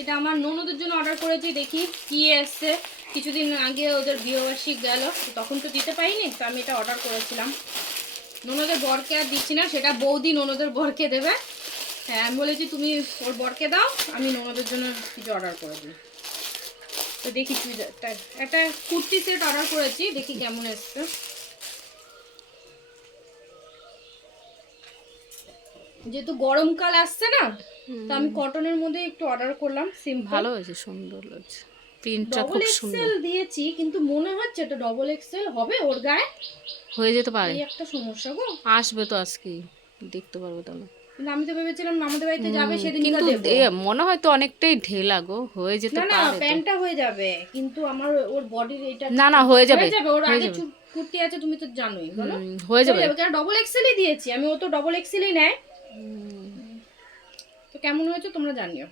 এটা আমার ননদের জন্য অর্ডার করেছি, দেখি কি এসছে। কিছুদিন আগে ওদের বিয়েবার্ষিক গেল, তখন তো দিতে পারিনি, তো আমি এটা অর্ডার করেছিলাম। ননদের বরকে আর দিচ্ছি না, সেটা বৌদি ননদের বরকে দেবে। হ্যাঁ, আমি বলেছি তুমি ওর বরকে দাও, আমি ননদের জন্য কিছু অর্ডার করে দিই। তো দেখি চুড়িদারটা, একটা কুর্তি সেট অর্ডার করেছি, দেখি কেমন এসছে। যেহেতু গরমকাল আসছে না, তো আমি কটনের মধ্যে একটু অর্ডার করলাম সিম্পল। ভালো হয়েছে, সুন্দর লাগছে, প্রিন্টটা ডবল খুব সুন্দর। এক্সেল দিয়েছি, কিন্তু মনে হচ্ছে এটা ডবল এক্সেল হবে ওর গায়ে। হয়ে যেতে পারে, এই একটা সমস্যা গো। আসবে তো আজকেই দেখতে পারবো তাহলে। কিন্তু আমি তো ভেবেছিলাম আমাদের বাড়িতে যাবে সেদিনকে কিন্তু দেবো। মনে হয় তো অনেকটাই ঢেলা গো, হয়ে যেতে না না, পারে তো। প্যান্টটা হয়ে যাবে, কিন্তু আমার ওর বডির এটা না না, হয়ে যাবে, হয়ে যাবে। ওর হয়ে আগে যাবে। কুর্তি আছে, তুমি তো জানোই, বলো। হয়ে হয়ে যাবে। যাবে, কারণ ডবল এক্সেলই দিয়েছি আমি, ও তো ডবল এক্সেলই নেয়। তো কেমন হয়েছে তোমরা জানিও।